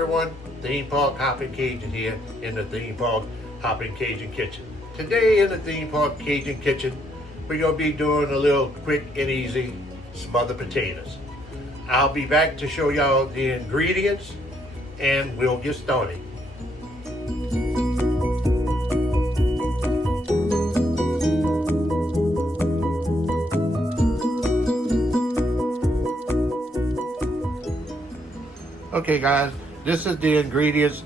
everyone, Theme Park Hoppin' Cajun here in the Theme Park Hoppin' Cajun Kitchen. Today in the Theme Park Cajun Kitchen, we're going to be doing a little quick and easy smothered potatoes. I'll be back to show y'all the ingredients and we'll get started. Okay guys, this is the ingredients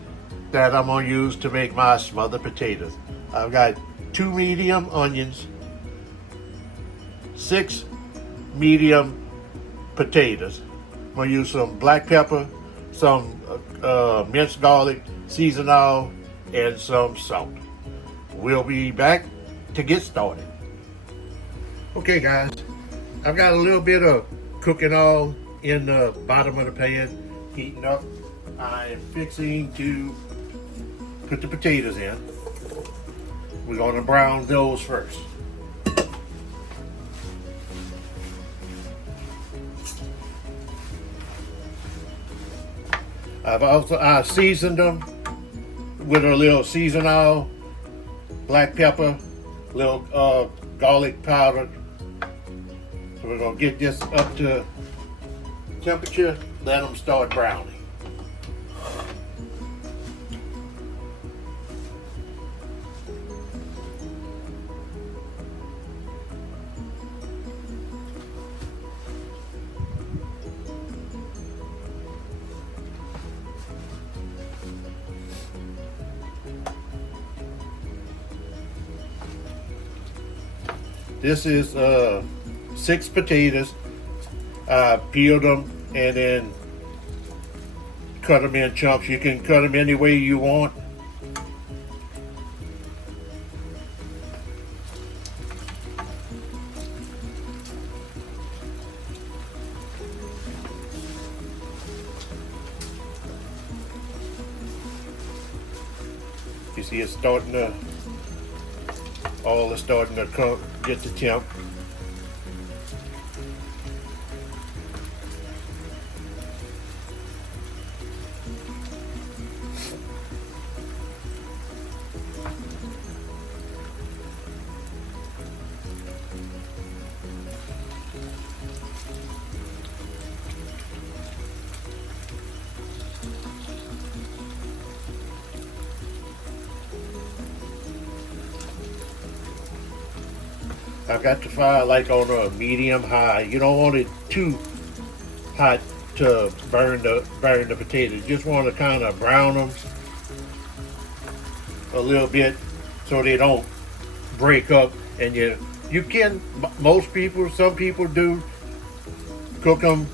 that I'm going to use to make my smothered potatoes. I've got 2 medium onions, 6 medium potatoes. I'm going to use some black pepper, some minced garlic, seasoned oil, and some salt. We'll be back to get started. Okay guys, I've got a little bit of cooking oil in the bottom of the pan heating up. I'm fixing to put the potatoes in. We're going to brown those first. I seasoned them with a little seasoned oil, black pepper, little garlic powder. So we're going to get this up to temperature, let them start browning. This is 6 potatoes. I peeled them and then cut them in chunks. You can cut them any way you want. You see it's starting to, all is starting to come, get the temp. I've got the fire like on a medium high. You don't want it too hot to burn the potatoes. You just want to kind of brown them a little bit so they don't break up. And you can, some people do cook them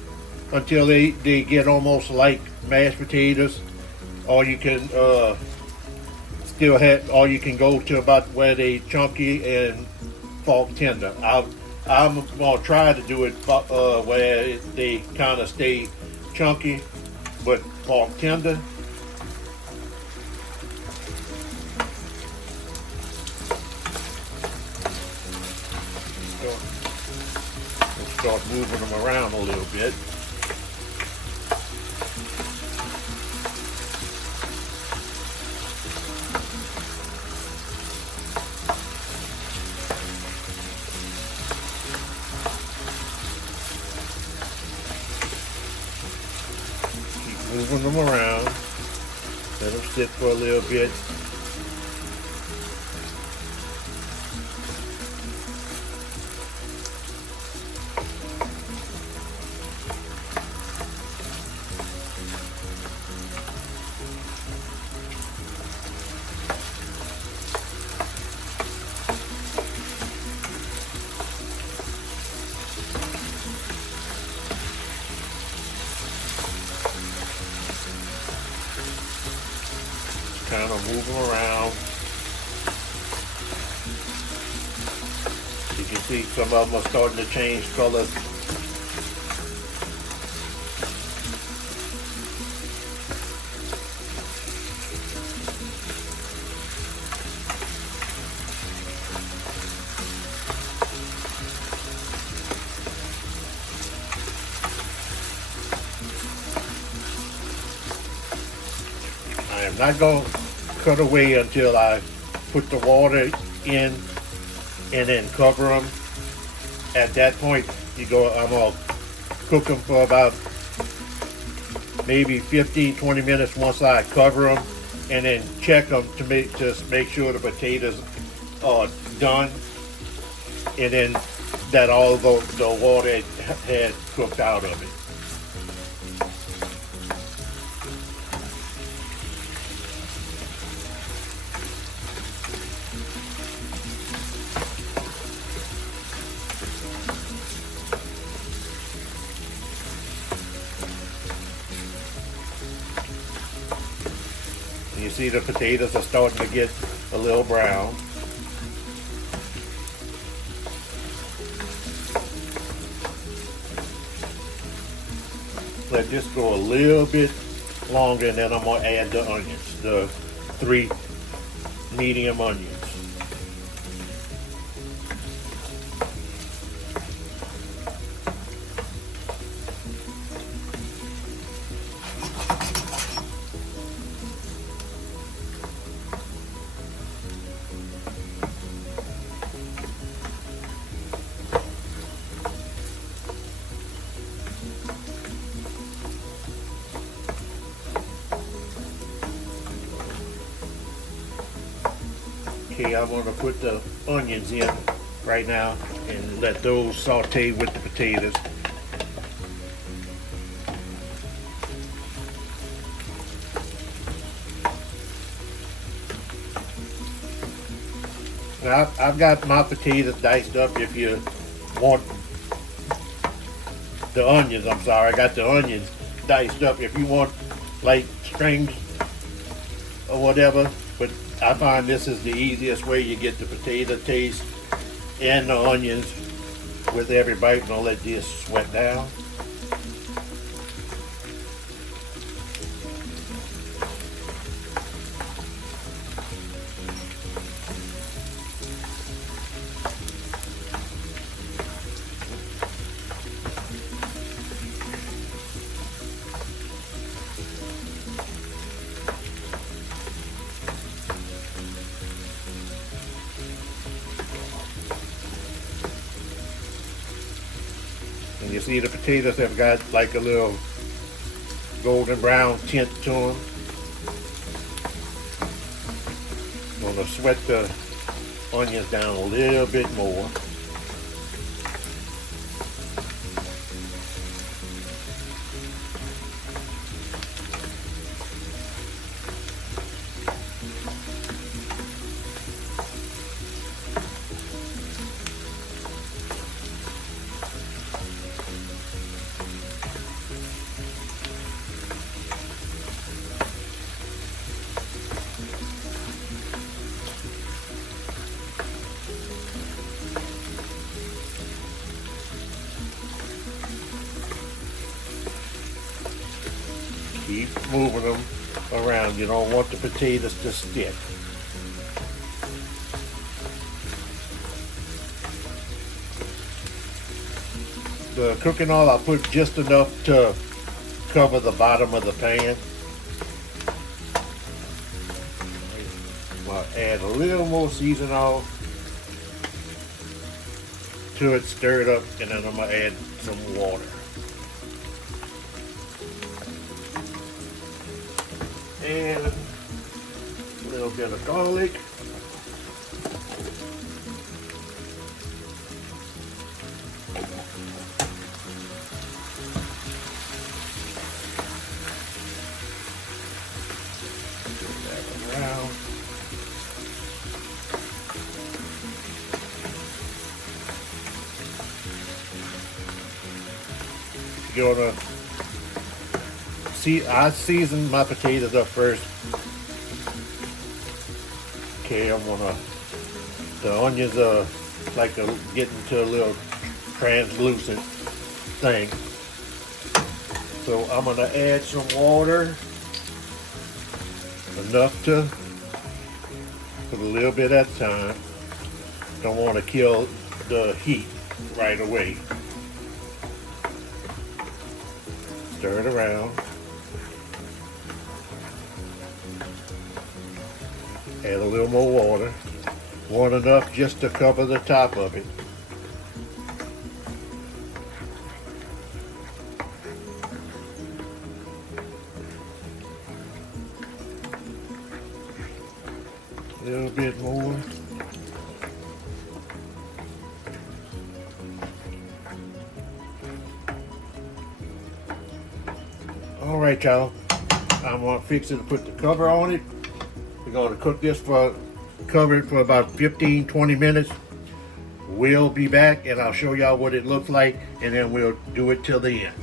until they get almost like mashed potatoes, or you can you can go to about where they chunky and fork tender. I'm gonna try to do it where they kind of stay chunky but fork tender. We'll start moving them around a little bit. Moving them around, let them sit for a little bit. Kind of move them around. You can see some of them are starting to change color. not gonna cut away until I put the water in and then cover them. At that point, I'm gonna cook them for about maybe 15-20 minutes once I cover them, and then check them to make sure the potatoes are done, and then that all the water had cooked out of it. You see the potatoes are starting to get a little brown. Let this go a little bit longer, and then I'm going to add the onions, the 3 medium onions. Okay, I'm going to put the onions in right now and let those saute with the potatoes. Now, I've got my potatoes diced up. If you want the onions, I got the onions diced up. If you want like strings or whatever, but I find this is the easiest way. You get the potato taste and the onions with every bite. And I'll let this sweat down. And you see the potatoes have got like a little golden brown tint to them. I'm going to sweat the onions down a little bit more. Keep moving them around. You don't want the potatoes to stick. The cooking oil, I put just enough to cover the bottom of the pan. I'll add a little more seasoning oil to it, stir it up, and then I'm going to add some water. And a little bit of garlic. Turn that around. You're gonna see, I seasoned my potatoes up first. Okay, the onions are like getting to a little translucent thing. So I'm gonna add some water, enough to put a little bit at a time. Don't want to kill the heat right away. Stir it around. Add a little more water. Want enough just to cover the top of it. A little bit more. All right, y'all. I'm gonna fix it to put the cover on it. We're gonna cook this cover it for about 15-20 minutes. We'll be back and I'll show y'all what it looks like, and then we'll do it till the end.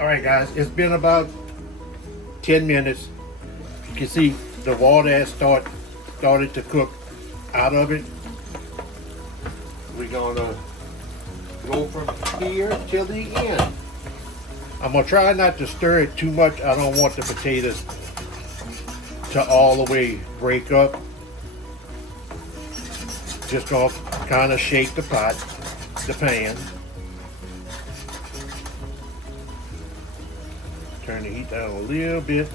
All right, guys, it's been about 10 minutes. You can see the water has started to cook out of it. We're gonna go from here till the end. I'm gonna try not to stir it too much. I don't want the potatoes to all the way break up. Just gonna kind of shake the pot, the pan. Turn the heat down a little bit.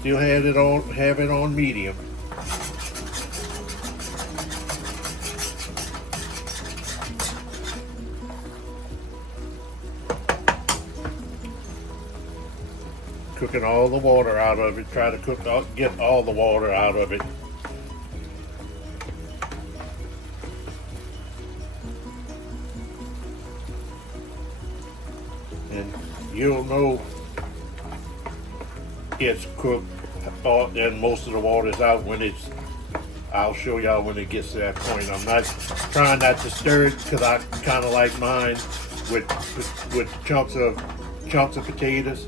Still have it on medium. Cooking all the water out of it. Try to get all the water out of it. And you'll know it's cooked and most of the water is out when I'll show y'all when it gets to that point. I'm not trying not to stir it because I kind of like mine with chunks of potatoes.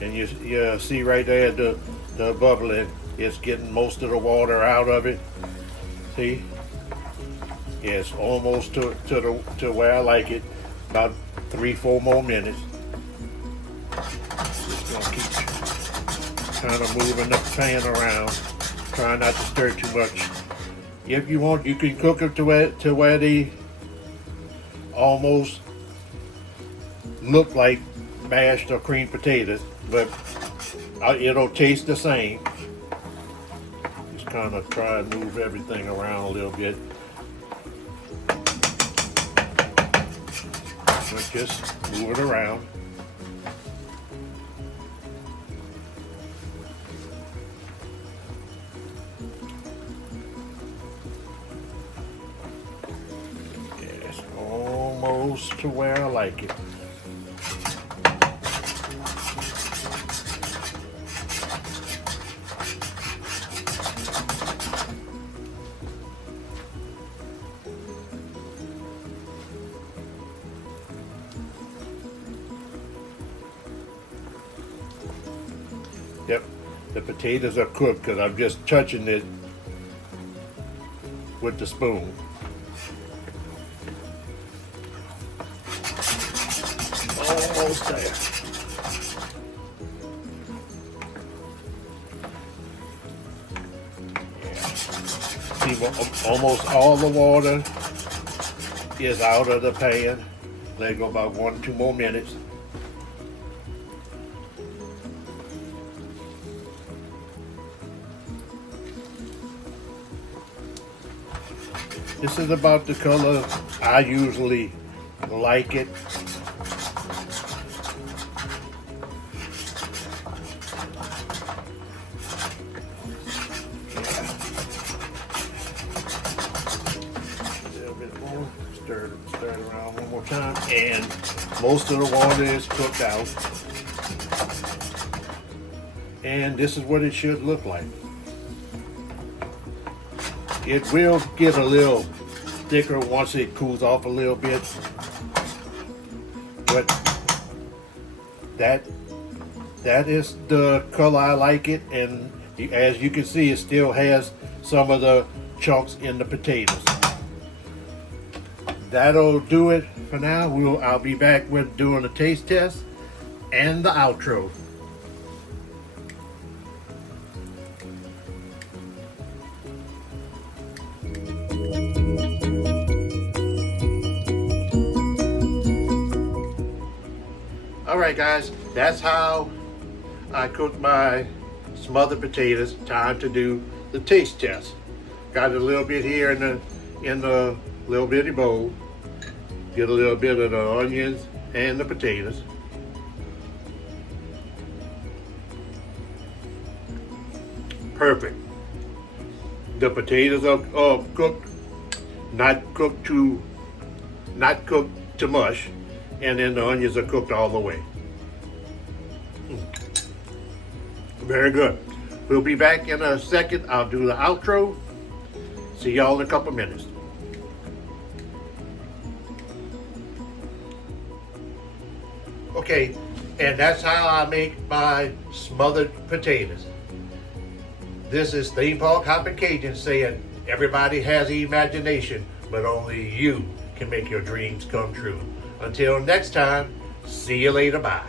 And you see right there the bubbling. It's getting most of the water out of it. See? Yeah, it's almost to where I like it. About 3-4 more minutes. Just gonna keep kind of moving the pan around. Try not to stir too much. If you want, you can cook it to where they almost look like mashed or creamed potatoes, but it'll taste the same. Just kind of try and move everything around a little bit. But just move it around. Yeah, it's almost to where I like it. Yep, the potatoes are cooked because I'm just touching it with the spoon. Almost there. Yeah. See, almost all the water is out of the pan. Let it go about 1-2 more minutes. This is about the color I usually like it. A little bit more. Stir it around one more time. And most of the water is cooked out. And this is what it should look like. It will get a little thicker once it cools off a little bit, but that is the color I like it, and as you can see, it still has some of the chunks in the potatoes. That'll do it for now. I'll be back with doing a taste test and the outro. All right, guys, that's how I cook my smothered potatoes. Time to do the taste test. Got a little bit here in the little bitty bowl. Get a little bit of the onions and the potatoes. Perfect. The potatoes are cooked, not cooked to mush, and then the onions are cooked all the way. Very good. We'll be back in a second. I'll do the outro. See y'all in a couple minutes. Okay, and that's how I make my smothered potatoes. This is Theme Park Hoppin' Cajun saying, everybody has imagination, but only you can make your dreams come true. Until next time, see you later, bye.